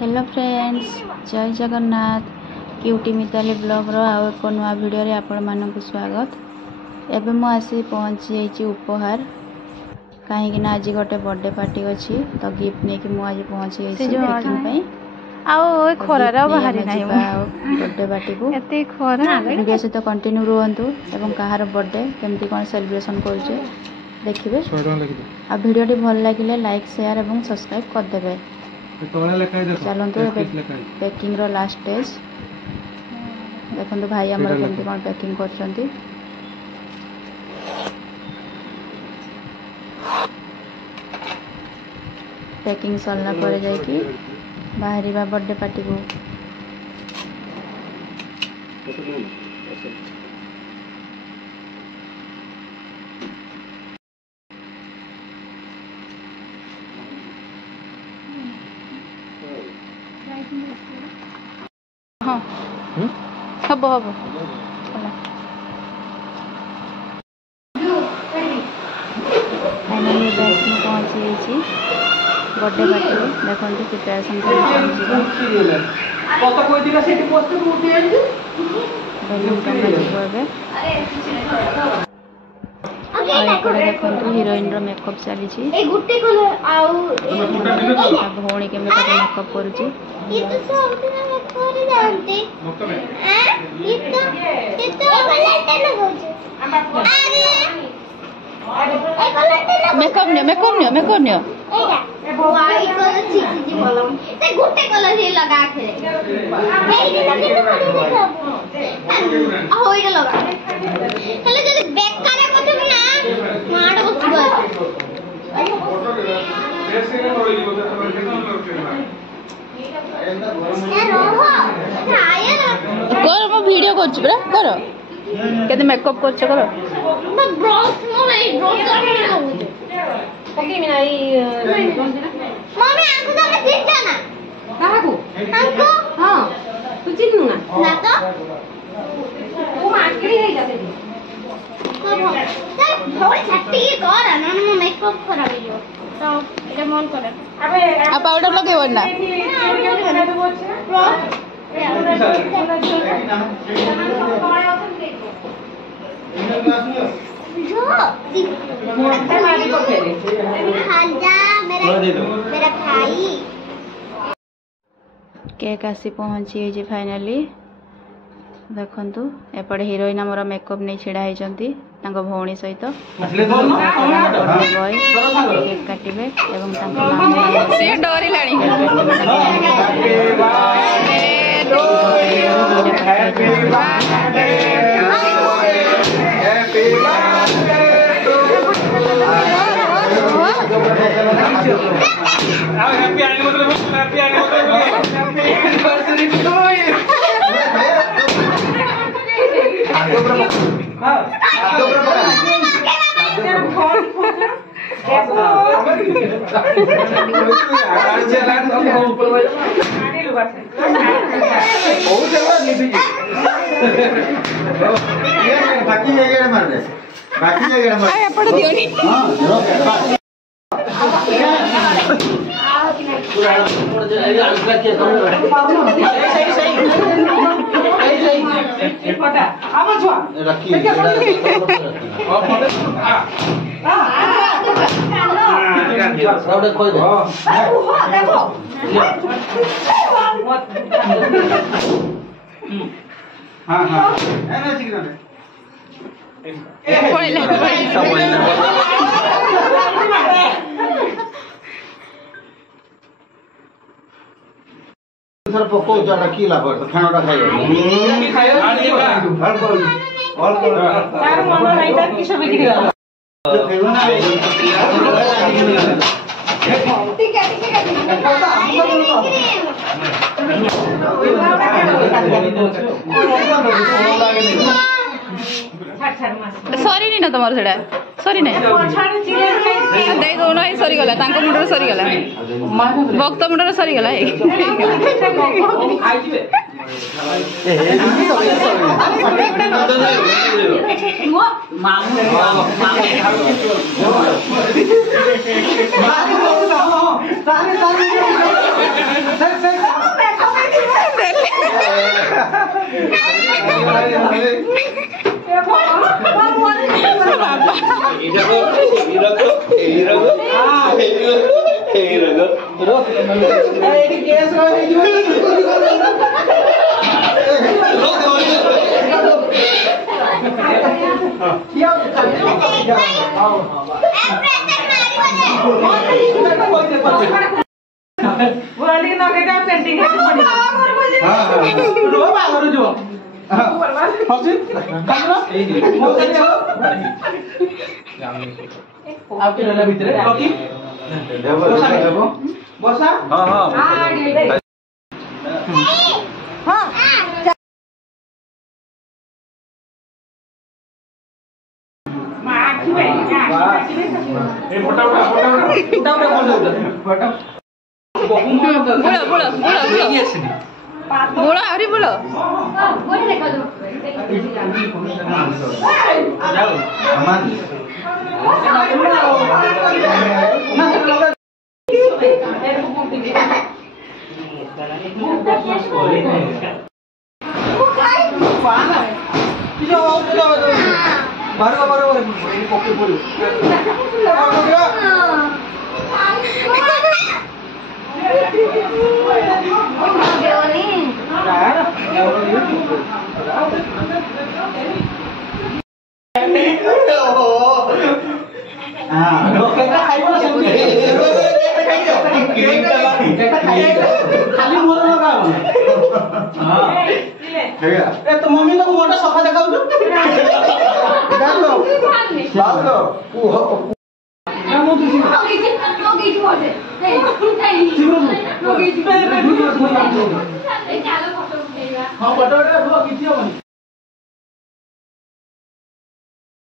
Hello friends, जय Jagannath. Cutie Mitali blog रो आउ एक नुआ वीडियो रे आपण मानक स्वागत। एबे मु आसी पहुंची जाइछि उपहार कहीं आज गोटे बर्थडे पार्टी अच्छी तो गिफ्ट नहीं कि मु आज पहुंची जाइछि पैकिंग पई। आउ खरा रा बाहरी नाही बर्थडे पार्टी को एते खरा वीडियो से तो कंटिन्यू रहंतु एवं कहार बर्थडे केमती कोन सेलिब्रेशन करछे देखिबे। आ वीडियो टी भल लागिले लाइक शेयर एवं सब्सक्राइब कर देबे। चलतु पैकिंग रो लास्ट स्टेज देखो भाई आमर केमती कौन पैकिंग कर पैकिंग सरला पर जाइकी बाहरी बर्थडे पार्टी को। हाँ हम हम फाइनली बेस्ट में पहुँची जाइए बर्थडे पार्टी देखते प्रिपेरेसन देखो हिरोइन रो मेकअप चली भौणी के मेकअप करुच्ची मेकअप नियो वाइट कलर छिकी बोलम ते गुटे कलर ही लगा के एई होइड लगा हेले जदी बेकार कथे ना माड बसबो कर मो वीडियो करछ बरा कर केते मेकअप करछ कर ब्रश मो नहीं ब्रश करने ओके मिनाई मम्मी आंखो तो मैं चिन जाना काहाकू आंखो हां तू चिन्नु ना ना तो वो मार्केट ही जाते सर थोड़ी छट्टी के कर ना मो मेकअप खराब हो तो एटा मन करे अबे आ पाउडर लगेबो ना मेरा भाई केक आसी पहुँची जे फाइनली देखंतु एपटे हिरोइन हमर मेकअप नहीं छिड़ा होती भौणी सहित बॉय केक काटिबे एवं से डरिलाणी हैप्पी एनिवर्सरी बाकी जगह मार दे बाकी जगह मार आ एपड़ दियोनी हां सर पको जरा की लाभ खानाटा खाइयो तार मन नाही तर किस बिगडी गला ठीक सरी नहीं ना तुम से सरी नहीं दे दो ना सरी गला मुंडर सरी गला भक्त मुंडर सरी गला मामू बोलो अरे बोलो तो मम्मी को मोटा सफा देखा हाँ